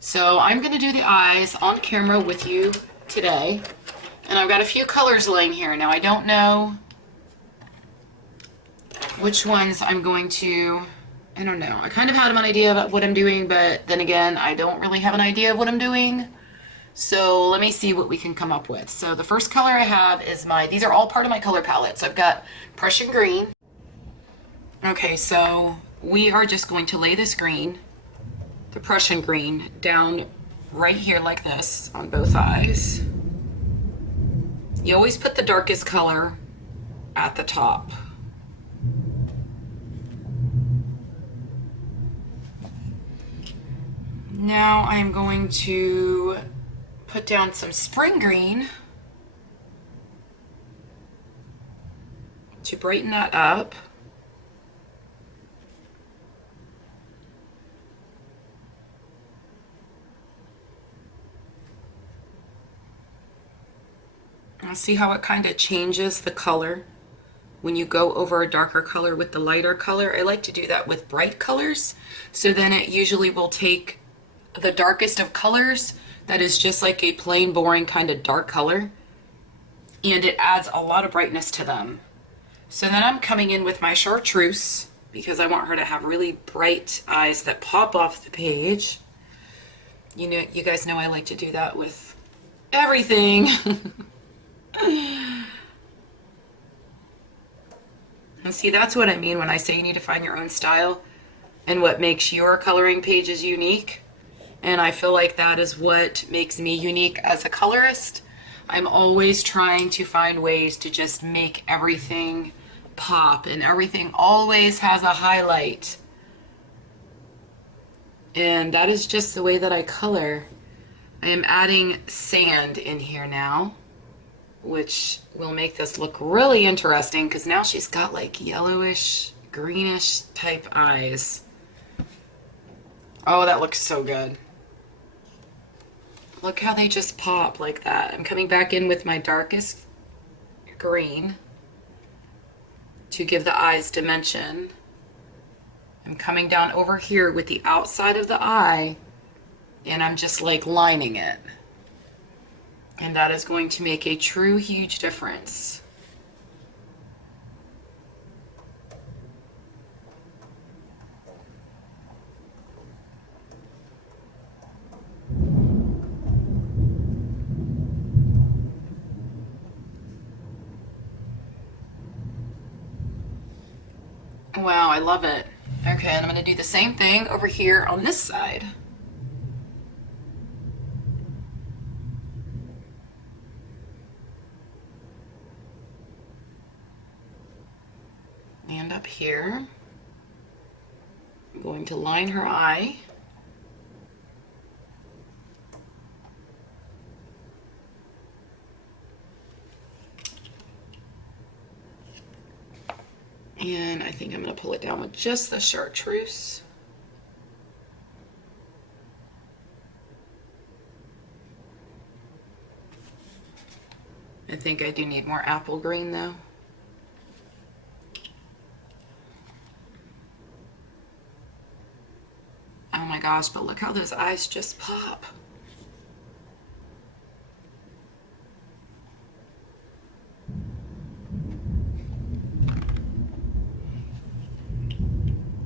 So I'm going to do the eyes on camera with you today. And I've got a few colors laying here. Now I don't know which ones I'm going to, I don't know. I kind of had an idea about what I'm doing, but then again, I don't really have an idea of what I'm doing. So let me see what we can come up with. So the first color I have is these are all part of my color palette. So I've got Prussian green. Okay, so we are just going to lay this green, the Prussian green, down right here like this on both eyes. You always put the darkest color at the top. Now I'm going to put down some spring green to brighten that up. See how it kind of changes the color when you go over a darker color with the lighter color. I like to do that with bright colors, so then it usually will take the darkest of colors that is just like a plain boring kind of dark color, and it adds a lot of brightness to them. So then I'm coming in with my chartreuse because I want her to have really bright eyes that pop off the page. You know, you guys know I like to do that with everything. And see, that's what I mean when I say you need to find your own style and what makes your coloring pages unique. And I feel like that is what makes me unique as a colorist. I'm always trying to find ways to just make everything pop, and everything always has a highlight. And that is just the way that I color. I am adding sand in here now, which will make this look really interesting because now she's got like yellowish, greenish type eyes. Oh, that looks so good. Look how they just pop like that. I'm coming back in with my darkest green to give the eyes dimension. I'm coming down over here with the outside of the eye, and I'm just like lining it. And that is going to make a true huge difference. Wow, I love it. Okay, and I'm going to do the same thing over here on this side. And up here, I'm going to line her eye. And I think I'm going to pull it down with just the chartreuse. I think I do need more apple green though. Oh my gosh, but look how those eyes just pop.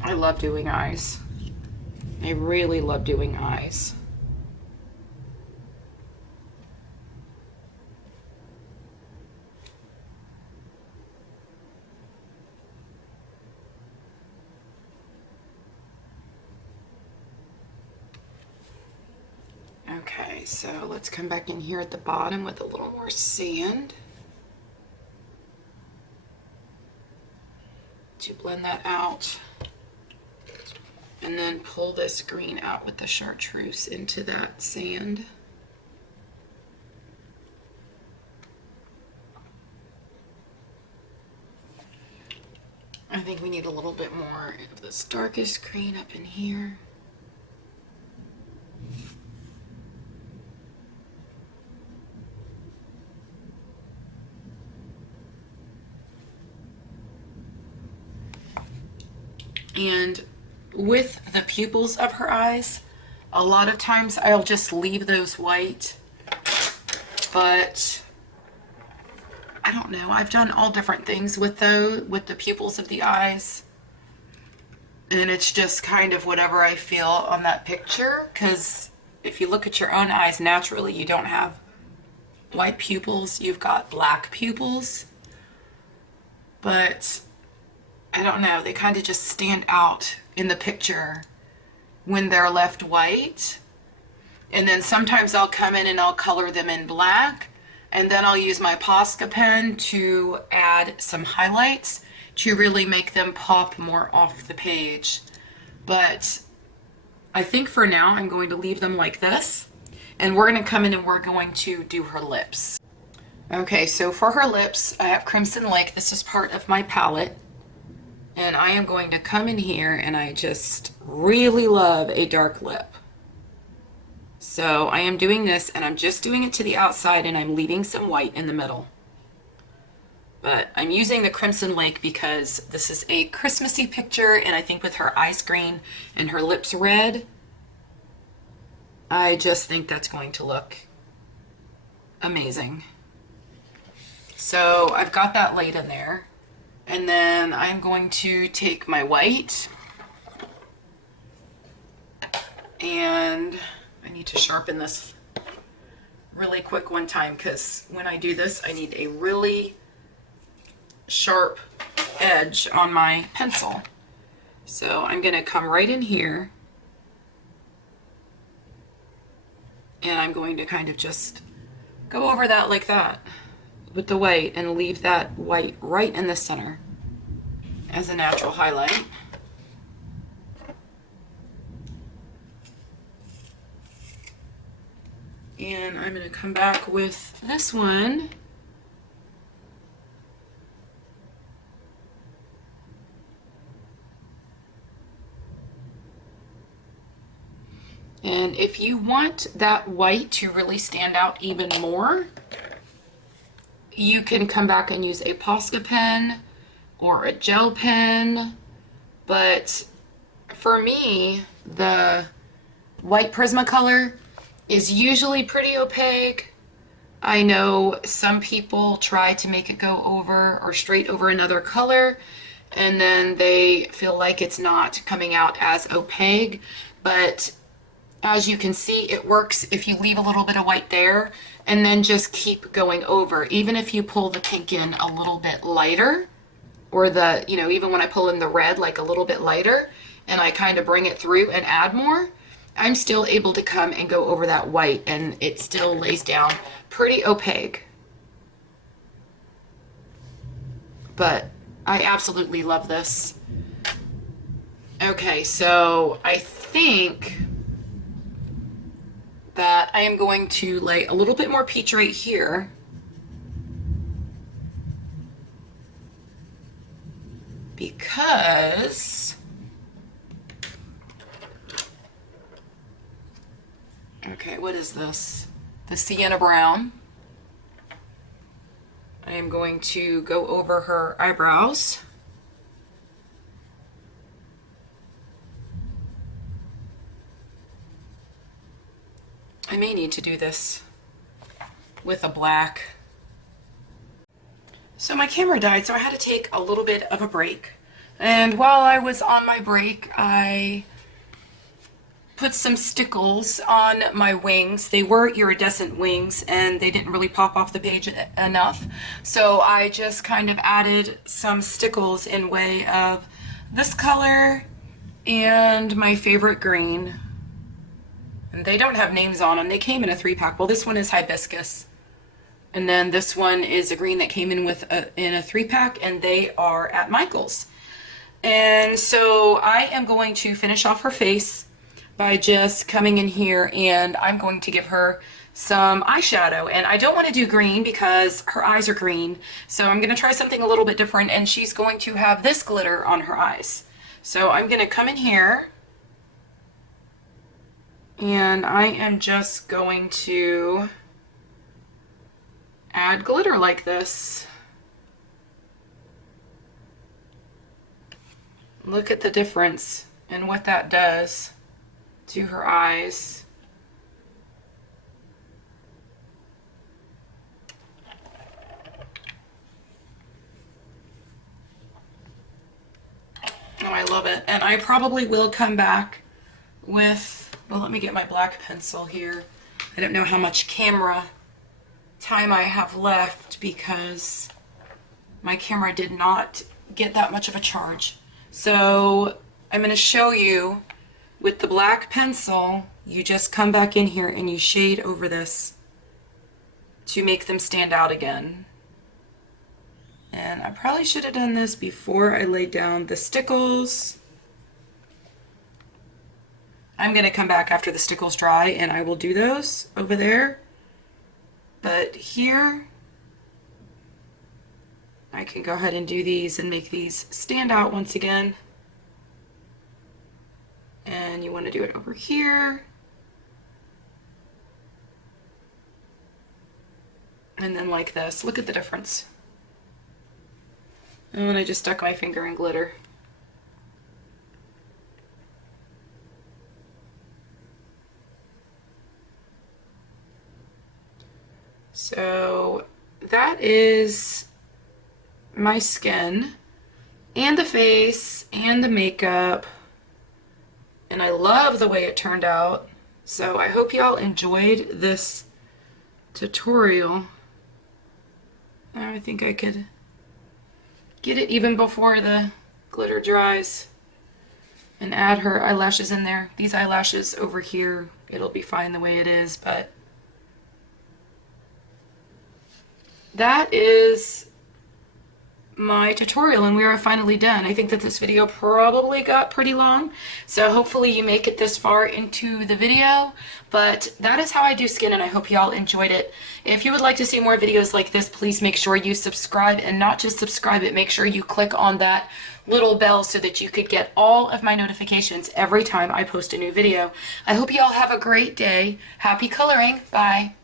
I love doing eyes. I really love doing eyes. Okay, so let's come back in here at the bottom with a little more sand to blend that out. And then pull this green out with the chartreuse into that sand. I think we need a little bit more of this darkest green up in here. And with the pupils of her eyes, a lot of times I'll just leave those white, but I don't know. I've done all different things with the pupils of the eyes, and it's just kind of whatever I feel on that picture, because if you look at your own eyes naturally, you don't have white pupils, you've got black pupils, but I don't know, they kind of just stand out in the picture when they're left white. And then sometimes I'll come in and I'll color them in black, and then I'll use my Posca pen to add some highlights to really make them pop more off the page. But I think for now I'm going to leave them like this, and we're going to come in and we're going to do her lips. Okay, so for her lips I have Crimson Lake. This is part of my palette. And I am going to come in here, and I just really love a dark lip. So I am doing this, and I'm just doing it to the outside, and I'm leaving some white in the middle. But I'm using the Crimson Lake because this is a Christmassy picture, and I think with her eyes green and her lips red, I just think that's going to look amazing. So I've got that laid in there. And then I'm going to take my white, and I need to sharpen this really quick one time, because when I do this I need a really sharp edge on my pencil. So I'm going to come right in here, and I'm going to kind of just go over that like that with the white, and leave that white right in the center as a natural highlight. And I'm going to come back with this one. And if you want that white to really stand out even more, you can come back and use a Posca pen or a gel pen. But for me, the white Prismacolor is usually pretty opaque. I know some people try to make it go over or straight over another color, and then they feel like it's not coming out as opaque. But as you can see, it works if you leave a little bit of white there and then just keep going over. Even if you pull the pink in a little bit lighter, or the, you know, even when I pull in the red like a little bit lighter and I kind of bring it through and add more, I'm still able to come and go over that white and it still lays down pretty opaque. But I absolutely love this. Okay, so I think that I am going to lay a little bit more peach right here. Because okay, what is this? The sienna brown. I am going to go over her eyebrows. I may need to do this with a black. So my camera died, so I had to take a little bit of a break. And while I was on my break, I put some stickles on my wings. They were iridescent wings and they didn't really pop off the page enough. So I just kind of added some stickles in way of this color and my favorite green. And they don't have names on them. They came in a 3-pack. Well, this one is hibiscus. And then this one is a green that came in with in a 3-pack, and they are at Michael's. And so I am going to finish off her face by just coming in here, and I'm going to give her some eyeshadow. And I don't want to do green because her eyes are green. So I'm going to try something a little bit different, and she's going to have this glitter on her eyes. So I'm going to come in here, and I am just going to add glitter like this. Look at the difference and what that does to her eyes. Oh, I love it. And I probably will come back with, well, let me get my black pencil here. I don't know how much camera time I have left because my camera did not get that much of a charge. So I'm going to show you with the black pencil, you just come back in here and you shade over this to make them stand out again. And I probably should have done this before I laid down the stickles. I'm going to come back after the stickles dry and I will do those over there. But here, I can go ahead and do these and make these stand out once again. And you want to do it over here. And then like this. Look at the difference. And I just stuck my finger in glitter. So that is my skin and the face and the makeup, and I love the way it turned out. So I hope y'all enjoyed this tutorial. I think I could get it even before the glitter dries and add her eyelashes in there. These eyelashes over here, it'll be fine the way it is, but that is my tutorial and we are finally done. I think that this video probably got pretty long, so hopefully you make it this far into the video, but that is how I do skin and I hope y'all enjoyed it. If you would like to see more videos like this, please make sure you subscribe, and not just subscribe it, make sure you click on that little bell so that you could get all of my notifications every time I post a new video. I hope y'all have a great day. Happy coloring. Bye.